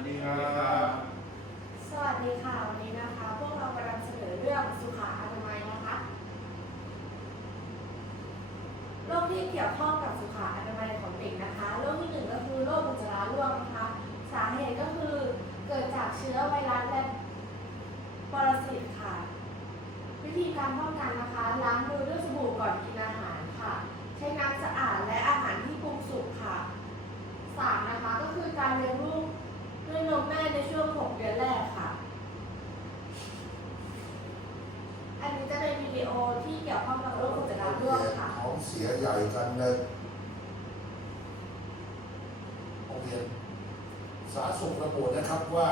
วัสดีครับ สวัสดีค่ะ วันนี้นะคะ พวกเรากำลังเสนอเรื่องสุขอนามัยนะคะโรคที่เกี่ยวข้องกับสุขอนามัยของเด็กนะคะ โรคที่หนึ่งก็คือโรคอุจจาระร่วงนะคะ สาเหตุก็คือเกิดจากเชื้อไวรัสและปรสิตค่ะ วิธีการป้องกันนะคะ ล้างมือด้วยสบู่ก่อนกินอาหารค่ะ ใช้น้ำสะอาดและอาหารที่ปรุงสุกค่ะสามนะคะก็คือการเลี้ยงลูก นมแม่ในช่วง 6 เดือนแรกค่ะ อันนี้จะเป็นวิดีโอที่เกี่ยวข้องกับโรคอุจจาระร่วงค่ะท้องเสียใหญ่กันในโรงเรียนสาธารณสุขระบุนะครับว่า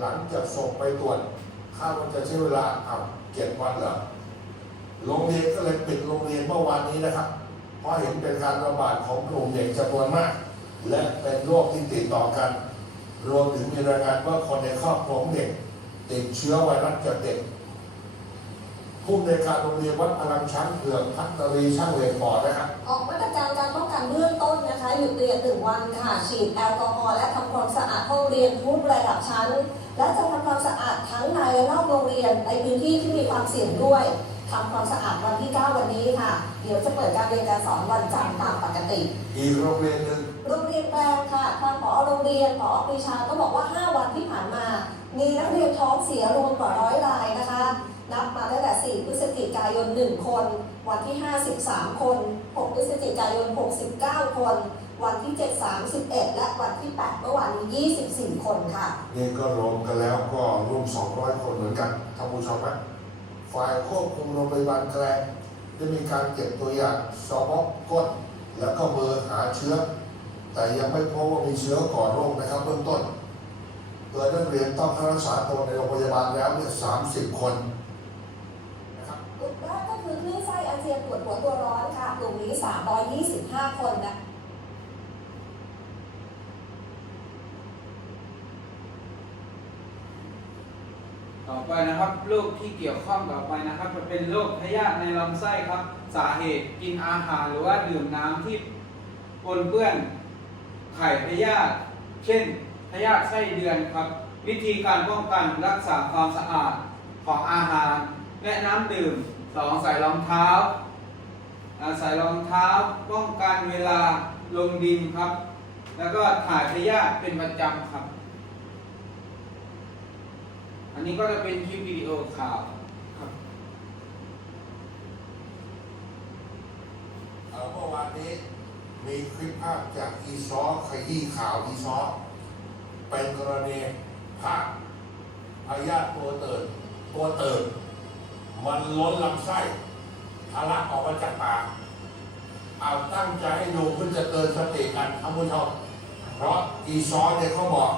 หลังจากส่งไปตรวจคาดว่าจะใช้เวลาอ้าวเจ็ดวันเหรอโรงเรียนก็เลยปิดโรงเรียนเมื่อวานนี้นะครับ เพราะเห็นเป็นการระบาดของกลุ่มเด็กจำนวนมาก และเป็นโรคที่ติดต่อกัน รวมถึงมีรายงานว่าคนในครอบครัวของเด็กติดเชื้อไวรัสจากเด็กผู้ในการโรงเรียนวัดพลังช้างเผือกพัฒนารีช่างเหล็กบอกนะครับ ออกมาตรการการป้องกันเบื้องต้นนะคะ หยุดเรียนหนึ่งวันค่ะ ฉีดแอลกอฮอล์และทำความสะอาดห้องเรียนทุกระดับชั้น และจะทำความสะอาดทั้งในและนอกโรงเรียนในพื้นที่ที่มีความเสี่ยงด้วย ทำความสะอาดวันที่ 9 วันนี้ค่ะ เดี๋ยวจะเปิดการเรียนการสอนวันจันทร์ตามปกติ อีกโรงเรียนหนึ่งโรงเรียนแกลงค่ะทางผอโรงเรียนผอปรีชาก็บอกว่า 5 วันที่ผ่านมา มีนักเรียนท้องเสียรวมกว่าร้อยรายนะคะ นับมาตั้งแต่ 4 พฤศจิกายน 1 คน วันที่5 13คน 6 พฤศจิกายน 69 คน วันที่ 7 31 และวันที่ 8 เมื่อวานนี้ 24 คนค่ะ นี่ก็รวมกันแล้วก็รวม 200 คนเหมือนกันท่านผู้ชมครับ ฝ่ายควบคุมโรงพยาบาลแกลงได้มีการเก็บตัวอย่างสวอปก้นแล้วก็มือร์หาเชื้อ แต่ยังไม่พบว่ามีเชื้อก่อโรคนะครับเบื้องต้นโดยนักเรียนต้องเข้ารักษาตัวในโรงพยาบาลแล้วเนี่ย30คนนะครับกลุ่มแรกก็คือคลื่นไส้อาเจียนปวดหัวตัวร้อนค่ะกลุ่มนี้325 คนนะ ต่อไปนะครับโรคที่เกี่ยวข้องต่อไปนะครับ จะเป็นโรคพยาธิในลำไส้ครับ สาเหตุกินอาหารหรือว่าดื่มน้ำที่ปนเปื้อนไข่พยาธิเช่นพยาธิไส้เดือนครับ วิธีการป้องกันรักษาความสะอาดของอาหาร และน้ำดื่มสองใส่รองเท้าใส่รองเท้าป้องกันเวลาลงดินครับ แล้วก็ถ่ายพยาธิเป็นประจำครับ อันนี้ก็จะเป็นคลิปวิดีโอข่าวครับเอ่อเมื่อวานนี้มีคลิปภาพจากอีซอขยี้ข่าวอีซอเป็นกรณีภาพพยาธิตัวเตินตัวเตินมันล้นลำไส้ทะลักออกมาจากปากเอาตั้งใจให้ดูเพื่อจะเตือนสติกันท่านผู้ชมเพราะอีซอเนี่ยเขาบอก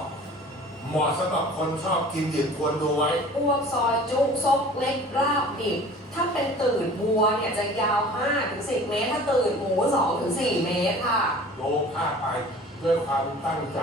เหมาะสำหรับคนชอบกินดิบควรดูไว้พวกซอยจุซกเล็กราบดิบถ้าเป็นตื่นวัวเนี่ยจะยาว5-10 เมตร ถ้าตื่นหมู2-4เมตรค่ะดูภาพไปด้วยความตั้งใจ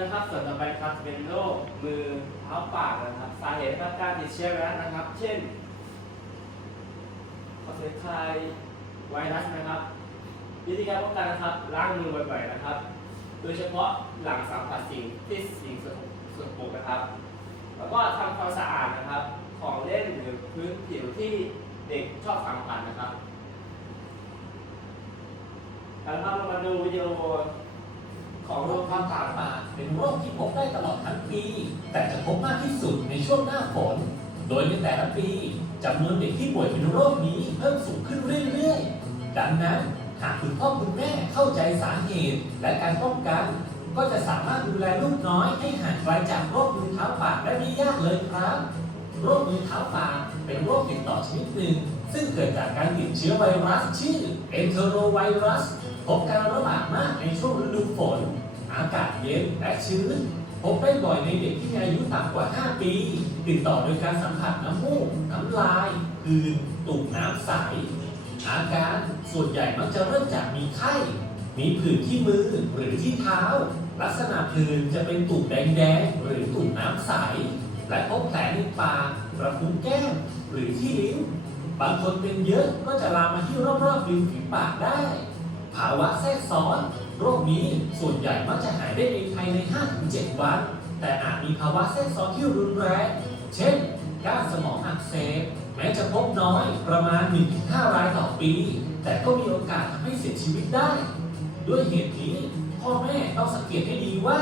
นะครับส่วนต่อไปครับเป็นโรคมือเท้าปากนะครับสาเหตุนะครับการติดเชื้อไวรัสนะครับ เช่นคอเซไทไวรัสนะครับวิธีการป้องกันนะครับล้างมือบ่อยๆนะครับ โดยเฉพาะหลังสัมผัสสิ่งที่สิ่งสกปรกนะครับ แล้วก็ทำความสะอาดนะครับ ของเล่นหรือพื้นผิวที่เด็กชอบสัมผัสนะครับแล้วเรามาดูวิดีโอ ของโรคเท้าปากปาเป็นโรคที่พบได้ตลอดทั้งปี แต่จะพบมากที่สุดในช่วงหน้าฝน โดยในแต่ละปีจำนวนเด็กที่ป่วยเป็นโรคนี้เพิ่มสูงขึ้นเรื่อยๆ ดังนั้นหากคุณพ่อคุณแม่เข้าใจสาเหตุและการป้องกัน ก็จะสามารถดูแลลูกน้อยให้ห่างไกลจากโรคมือเท้าปากได้ไม่ยากเลยครับ โรคมือเท้าปากเป็นโรคติดต่อชนิดหนึ่งซึ่งเกิดจากการติดเชื้อไวรัสชื่อ enterovirus พบการระบาดมากในช่วงฤดูฝน อากาศเย็นและชื้น พบได้บ่อยในเด็กที่มีอายุต่ำกว่า 5 ปี ติดต่อโดยการสัมผัสน้ำมูก น้ำลายผื่นตุ่มน้ำใส อาการส่วนใหญ่มักจะเริ่มจากมีไข้ มีผื่นที่มือหรือที่เท้า ลักษณะผื่นจะเป็นตุ่มแดงๆ หรือตุ่มน้ำใส และพบแผลในปากกระพุ้งแก้มหรือที่ลิ้นบางคนเป็นเยอะก็จะลามมาที่รอบๆริมฝีปากได้ ภาวะแทรกซ้อน โรคนี้ส่วนใหญ่มักจะหายได้ในภายใน 5-7 วัน แต่อาจมีภาวะแทรกซ้อนที่รุนแรง เช่น ก้านสมองอักเสบแม้จะพบน้อยประมาณ 1-5 รายต่อปี แต่ก็มีโอกาสทำให้เสียชีวิตได้ ด้วยเหตุนี้ พ่อแม่ต้องสังเกตให้ดีว่า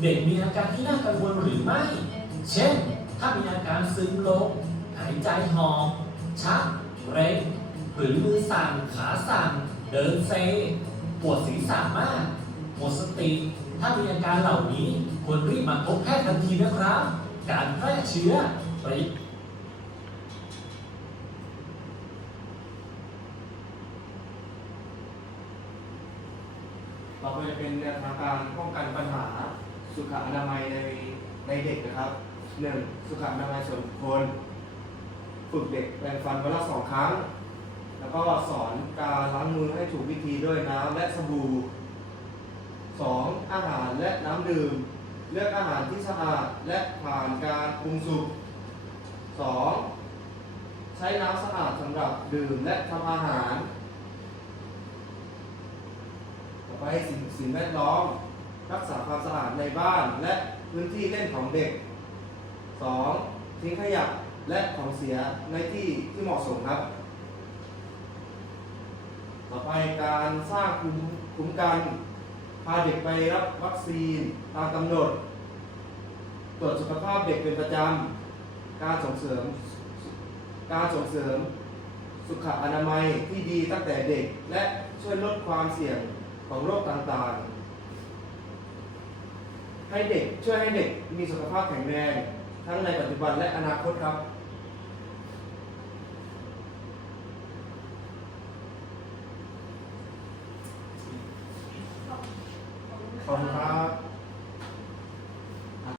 เด็กมีอาการที่น่ากังวลหรือไม่ เช่น ถ้ามีอาการซึมลง หายใจหอบชักเร็งหรือมือสั่นขาสั่น เดินเซปวดศีรษะมากหมดสติถ้ามีอาการเหล่านี้ควรรีบมาพบแพทย์ทันทีนะครับ การแพร่เชื้อไปต่อไปจะเป็นแนวทางการป้องกันปัญหาสุขอนามัยในในเด็กนะครับ 1. สุขอนามัยส่วนบุคคล ฝึกเด็กแปรงฟันวันละสองครั้ง แล้วก็สอนการล้างมือให้ถูกวิธีด้วยน้ำและสบู่ 2. อาหารและน้ำดื่ม เลือกอาหารที่สะอาดและผ่านการปรุงสุก 2. ใช้น้ำสะอาดสำหรับดื่มและทำอาหาร ต่อไปสิ่งสิ่งแวดล้อม รักษาความสะอาดในบ้านและพื้นที่เล่นของเด็ก 2. ทิ้งขยะและของเสียในที่ที่เหมาะสมครับ ต่อไปการสร้างภูมิคุ้มกันพาเด็กไปรับวัคซีนตามกำหนด ตรวจสุขภาพเด็กเป็นประจำ การส่งเสริม การส่งเสริมสุขอนามัยที่ดีตั้งแต่เด็ก และช่วยลดความเสี่ยงของโรคต่างๆ ให้เด็กช่วยให้เด็กมีสุขภาพแข็งแรง ทั้งในปัจจุบันและอนาคตครับ ขอบคุณครับ